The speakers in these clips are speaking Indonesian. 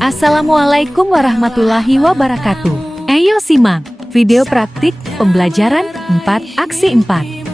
Assalamualaikum warahmatullahi wabarakatuh. Ayo simak video praktik pembelajaran 4 aksi 4.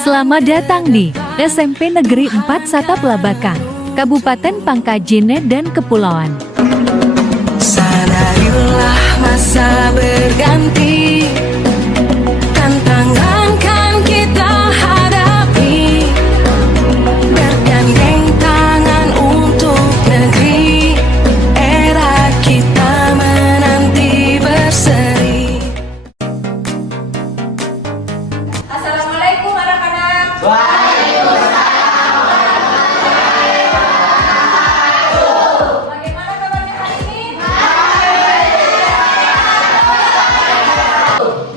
Selamat datang di SMP Negeri 4 Satap Labakan, Kabupaten Pangkajene dan Kepulauan. Sadarilah masa berganti, tantangan kan kita hadapi, bergandeng tangan untuk negeri, era kita menanti berseri. Assalamualaikum anak-anak. Bagaimana kabarnya hari ini?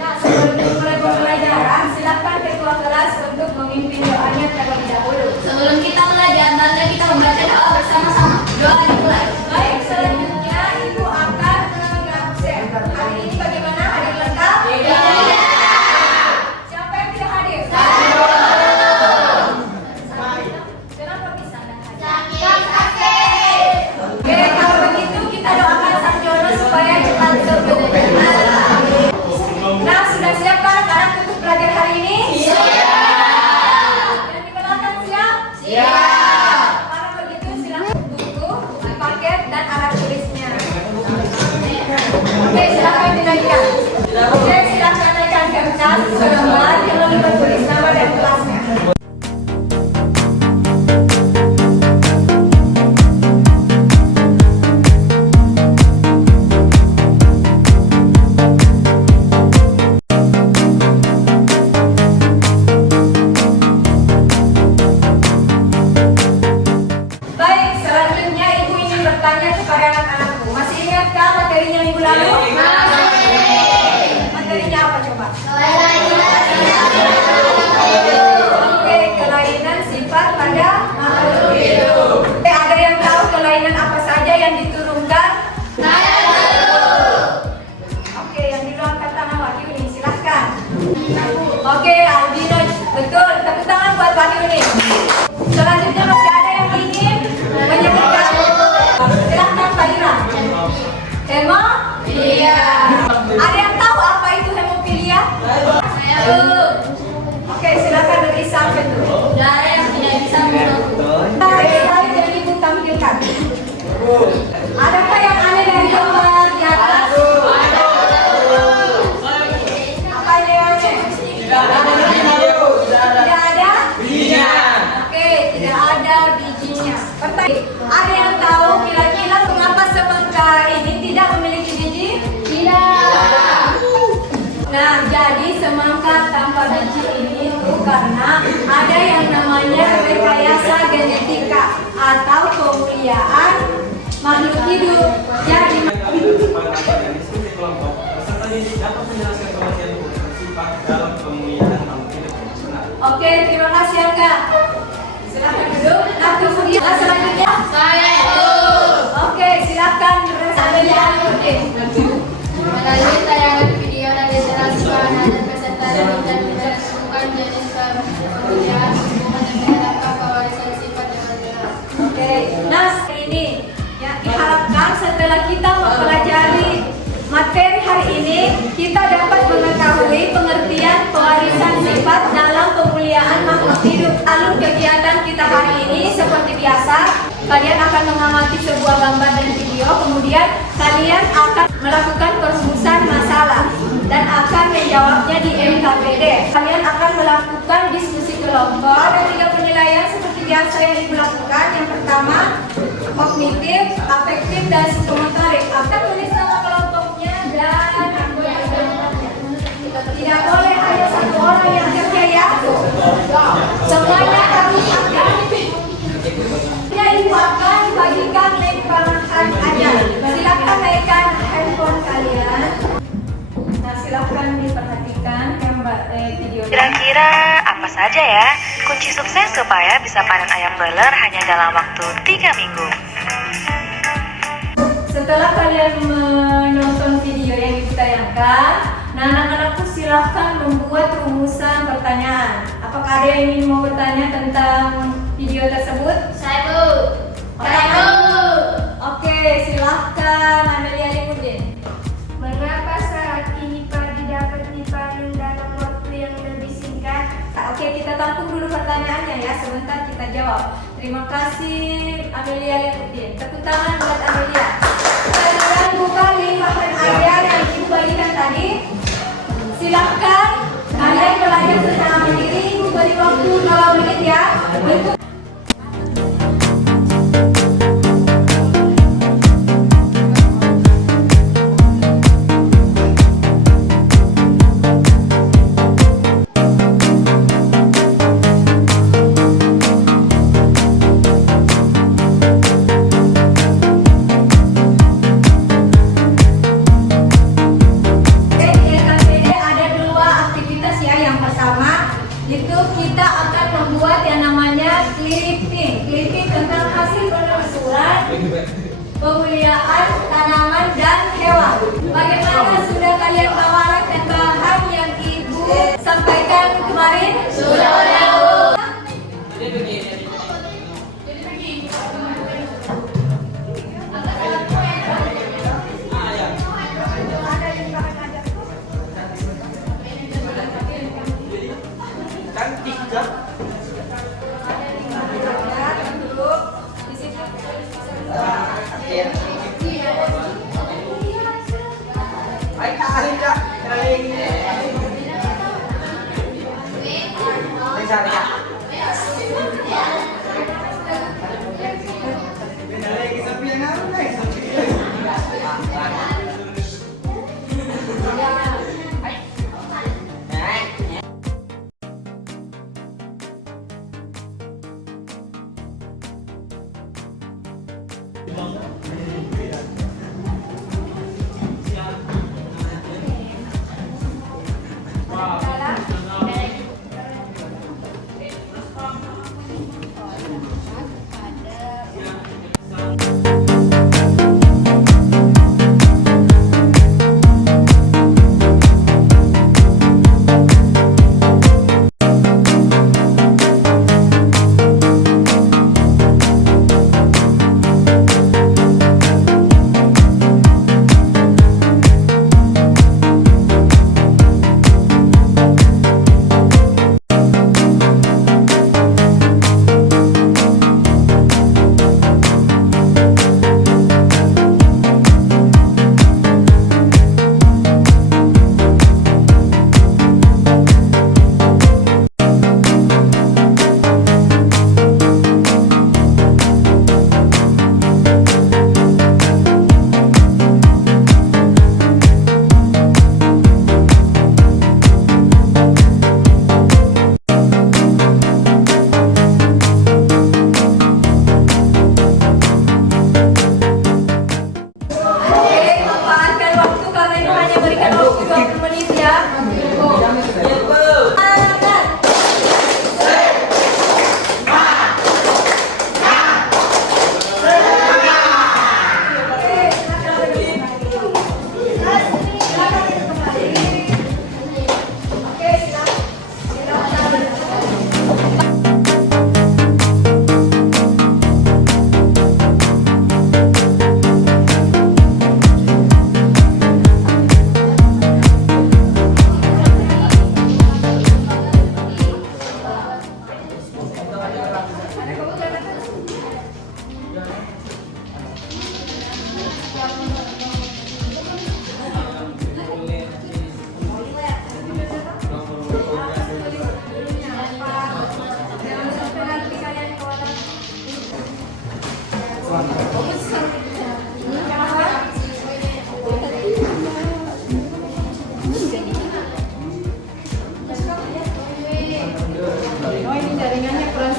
Nah, sebelum dimulai pembelajaran, silakan ketua kelas untuk memimpin doanya terlebih dahulu. Sebelum kita belajar, mari kita membaca doa bersama-sama. Doa dimulai. Baik, selanjutnya Ibu akan mengabsen. Hari ini bagaimana? Hadir lengkap? Siapa yang tidak hadir? Kenapa bisa tidak hadir? Oke, kalau begitu kita doakan Sang Jono supaya cepat sembuh. Nah, sudah siapkah anak-anak untuk belajar hari ini? Yang di belakang siap? Kalau begitu silakan buku, paket, dan alat tulisnya. Oke, silakan dinaikkan. Oke, silakan naikkan kertas selembar yang lalu bertulis nama dan kelasnya. Baik, selanjutnya Ibu ingin bertanya kepada anak-anakku. Masih ingatkah materinya minggu lalu? Materinya apa coba? Oke, kelainan sifat pada makhluk hidup. Oke, ada yang tahu kelainan apa saja yang diturunkan? Oke, yang di luar kata Wahyu ini silahkan. Oke, albino, betul. Tepuk tangan buat Wahyu ini. Selanjutnya masih ada yang ingin menyebutkan? Silahkan Pak Ira. Hemofilia. Ada yang tahu apa itu hemofilia? Oke, silakan dirisaukan dulu. Darah yang tidak bisa mengaku. Lain yang Ibu tampilkan. Adakah yang aneh dari gambar di atas? Apa ini yang aneh? Tidak ada? Oke, tidak ada bijinya. Pertanyaan, ada yang tahu kira-kira mengapa semangka ini tidak memiliki biji? Tidak. Nah, jadi semangka tanpa biji ini itu karena ada yang namanya rekayasa genetika atau pemuliaan makhluk hidup. Jadi oke, terima kasih Angga. Silakan duduk. Nah, kemudian selanjutnya oke, silakan Melalui tayangan video dan literasi bahan dan peserta dan menjelaskan jenis kemudian hubungan dan menerapkan pewarisan sifat yang berbeda. Oke, nah ini ya diharapkan setelah kita mempelajari materi hari ini kita dapat mengetahui pengertian pewarisan sifat dalam pemuliaan makhluk hidup. Alur kegiatan kita hari ini seperti biasa, kalian akan mengamati sebuah gambar dan video, kemudian kalian akan melakukan perumusan masalah dan akan menjawabnya di MKPD. Kalian akan melakukan diskusi kelompok dan juga penilaian seperti biasa yang Ibu lakukan. Yang pertama, kognitif, afektif, dan psikomotorik. Akan tulis nama kelompoknya dan tidak boleh hanya satu orang yang kerja ya. Semuanya harus aktif. Ya, Ibu akan dibagikan link perangkat aja. Silakan naikkan handphone kalian. Nah, silakan diperhatikan video. Kira-kira apa saja ya kunci sukses supaya bisa panen ayam broiler hanya dalam waktu 3 minggu? Setelah kalian menonton video yang ditayangkan, nah anak-anakku silahkan membuat rumusan pertanyaan. Apakah ada yang ingin mau bertanya tentang video tersebut? Saya Bu. Terima kasih Amelia Leputin. Tepuk tangan buat Amelia. Kalian buka link hadiah yang Ibu bagikan tadi. Silahkan kalian belajar secara mandiri. Ibu beri waktu 0 menit ya. Untuk itu kita akan membuat yang namanya clipping tentang hasil penelusuran pemuliaan tanaman dan hewan. Bagaimana, sudah kalian bawakan dan bahan yang Ibu sampaikan kemarin? Sudah.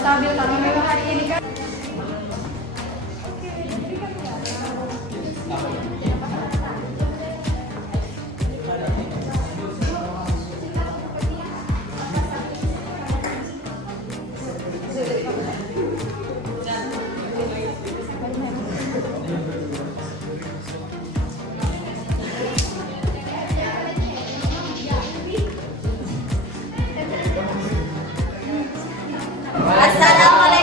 stabil karena memang hari ini kan Assalamualaikum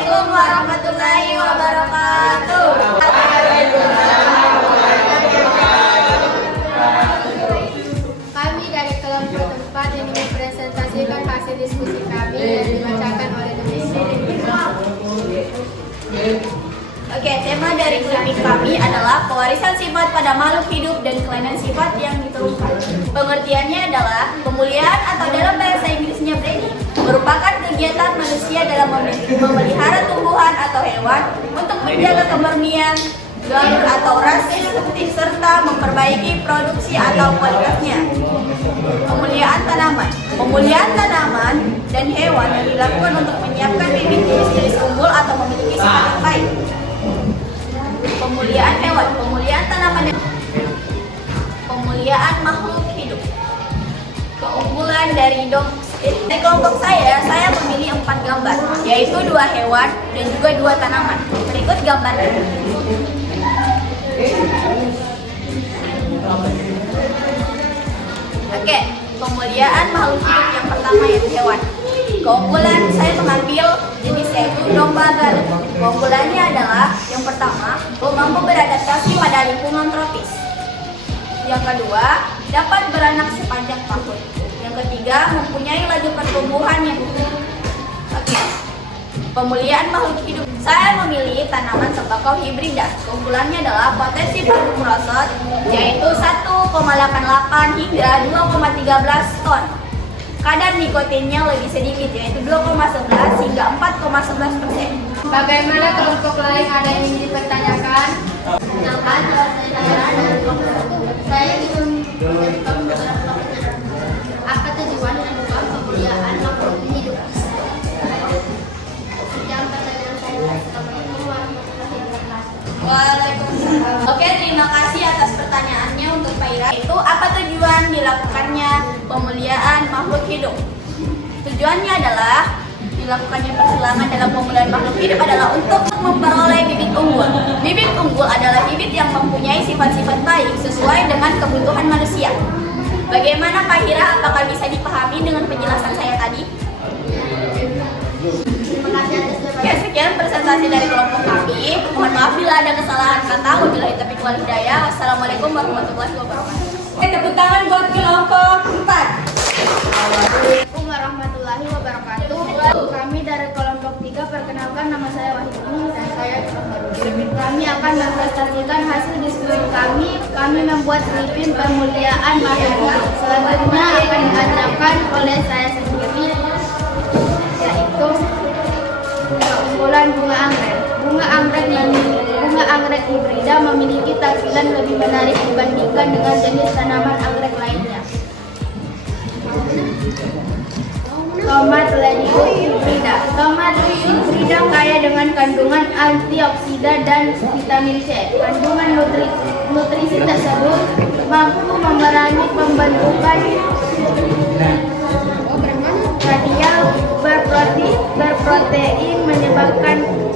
Oke, tema dari grafik kami adalah pewarisan sifat pada makhluk hidup dan kelainan sifat yang ditemukan. Pengertiannya adalah pemulihan atau dalam bahasa Inggrisnya breeding merupakan kegiatan manusia dalam memelihara tumbuhan atau hewan untuk menjaga kemurnian, galur atau ras serta memperbaiki produksi atau kualitasnya. Pemulihan tanaman dan hewan yang dilakukan untuk menyiapkan bibit jenis-jenis unggul atau memiliki sifat yang baik. Pemulihan hewan, pemulihan tanaman dan pemulihan makhluk hidup. Keunggulan dari kelompok saya memilih 4 gambar, yaitu 2 hewan dan juga 2 tanaman. Berikut gambarnya. Oke, pemuliaan makhluk hidup yang pertama yaitu hewan. Keunggulan saya mengambil jenis yaitu domba garut. Keunggulannya adalah yang pertama, mampu beradaptasi pada lingkungan tropis. Yang kedua, dapat beranak sepanjang tahun. Yang ketiga, mempunyai laju pertumbuhan yang oke. Pemulihan makhluk hidup. Saya memilih tanaman tembakau hibrida. Keunggulannya adalah potensi produk merosot yaitu 1,88 hingga 2,13 ton. Kadar nikotinnya lebih sedikit yaitu 2,11 hingga 4,11%. Bagaimana kelompok lain ada yang ingin dipertanyakan? Kenalkan, saya dari kelompok 1. Saya ingin mengajukan beberapa pertanyaan. Apa tujuan dan tujuan pemulihaan makhluk hidup? Sekian pertanyaan saya. Assalamualaikum warahmatullahi wabarakatuh. Waalaikumsalam. Oke, terima kasih atas pertanyaannya untuk Pak Ira. Itu apa tujuan dilakukannya pemulihaan makhluk hidup? Tujuannya adalah dilakukannya persilangan dalam pemulihan makhluk hidup adalah untuk memperoleh bibit unggul. Bibit unggul adalah bibit yang mempunyai sifat-sifat baik sesuai dengan kebutuhan manusia. Bagaimana Pak Hira? Apakah bisa dipahami dengan penjelasan saya tadi? Terima kasih atas jawaban. Ya, sekian presentasi dari kelompok kami. Mohon maaf bila ada kesalahan kata. Wabillahi taufiq wal hidayah. Wassalamualaikum warahmatullahi wabarakatuh. Tepuk tangan buat kelompok 4. Assalamualaikum warahmatullahi wabarakatuh. Kami dari kelompok 3 perkenalkan nama saya Wahyuni dan saya kami akan mempresentasikan hasil diskusi kami. Kami membuat briefing pemulihaan makhluk hidup. Selanjutnya akan diajarkan oleh saya sendiri yaitu keunggulan bunga anggrek. Bunga anggrek hibrida memiliki tampilan lebih menarik dibandingkan dengan jenis tanaman anggrek lainnya. Tomat ladies hibrida. Tomat hibrida kaya dengan kandungan antioksida dan vitamin C. Kandungan nutrisi tersebut mampu memerangi pembentukan radial berprotein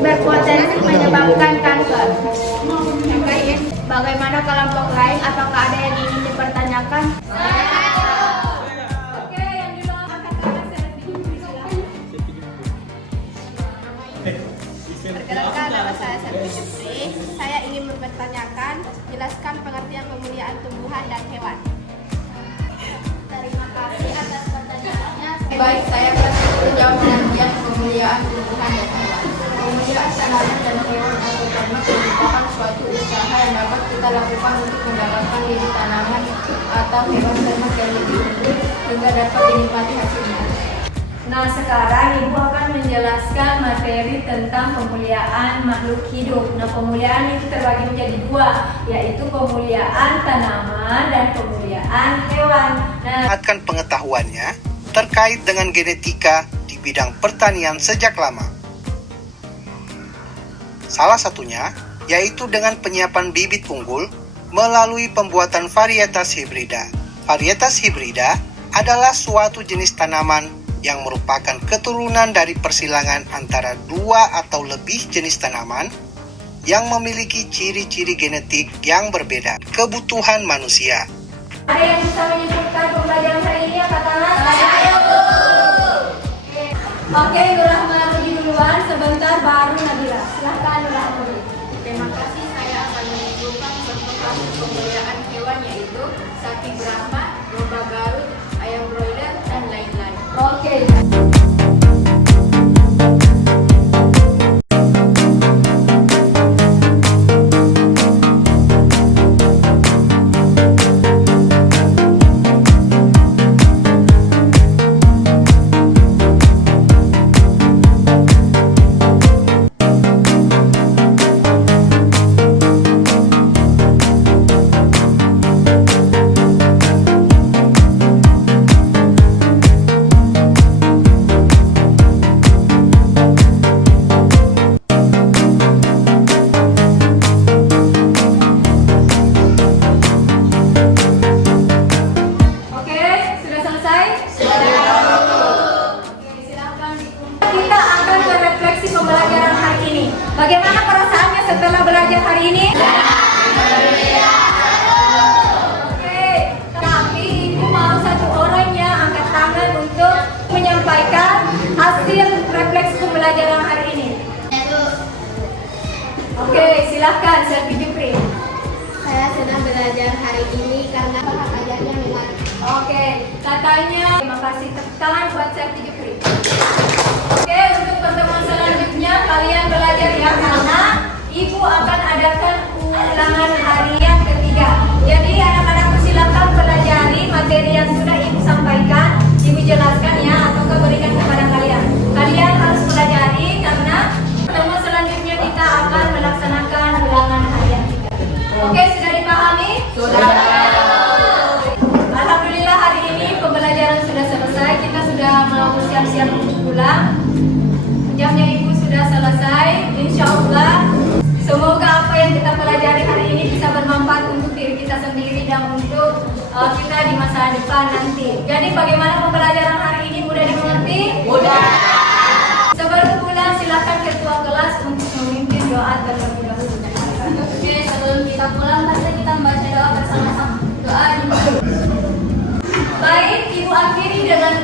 berpotensi menyebabkan kanker. Bagaimana kelompok lain? Apakah ada yang ingin dipertanyakan? Oke, yang di bawah angkat tangan Perkenalkan, nama saya Serti Jepri. Saya ingin mempertanyakan, jelaskan pengertian pemulihaan tumbuhan dan hewan. Terima kasih atas pertanyaannya. Baik, saya akan menjawab pengertian pemulihaan tumbuhan dan hewan. Pemulihaan tanaman dan hewan atau ternak merupakan suatu usaha yang dapat kita lakukan untuk mendapatkan bibit tanaman atau hewan ternak yang lebih unggul hingga dapat dinikmati hasilnya. Nah, sekarang Ibu akan menjelaskan materi tentang pemulihaan makhluk hidup. Nah, pemulihaan itu terbagi menjadi 2, yaitu pemulihaan tanaman dan pemulihaan hewan. Nah, Meningkatkan pengetahuannya terkait dengan genetika di bidang pertanian sejak lama. Salah satunya yaitu dengan penyiapan bibit unggul melalui pembuatan varietas hibrida. Varietas hibrida adalah suatu jenis tanaman yang merupakan keturunan dari persilangan antara 2 atau lebih jenis tanaman yang memiliki ciri-ciri genetik yang berbeda kebutuhan manusia. ada yang bisa menyebutkan pembelajaran hari ini apa tangan? Ayo, Bu. Oke, Nur Rahmadi duluan, sebentar baru Nabila. Silahkan Nur Rahmadi. Terima kasih, saya akan menunjukkan contoh hasil pemulihaan hewan yaitu sapi Brahma, domba Garut, ayam broiler, dan lain-lain. Oke. Oke, silakan Selvi Jupri. Saya senang belajar hari ini karena bahan ajarnya menarik. Oke, katanya terima kasih, tepuk tangan buat Selvi Jupri. Oke, untuk pertemuan selanjutnya kalian belajar ya, karena Ibu akan adakan ulangan harian ketiga. Jadi anak-anakku silakan pelajari materi yang sudah Ibu sampaikan, Ibu jelaskan ya, atau berikan kepada kalian. Kalian harus pelajari karena pertemuan selanjutnya kita akan melaksanakan ulangan harian 3. Oke, sudah dipahami? Sudah. Alhamdulillah hari ini pembelajaran sudah selesai. Kita sudah mau siap-siap untuk pulang. Jamnya Ibu sudah selesai. Insya Allah semoga apa yang kita pelajari hari ini bisa bermanfaat untuk diri kita sendiri dan untuk kita di masa depan nanti. Jadi bagaimana pembelajaran hari ini, mudah dimengerti? Mudah. Sebelum pulang silakan ketua kelas untuk memimpin doa terlebih dahulu. Oke, sebelum kita pulang, mari kita membaca doa bersama-sama. Doa dulu. Baik, Ibu akhiri dengan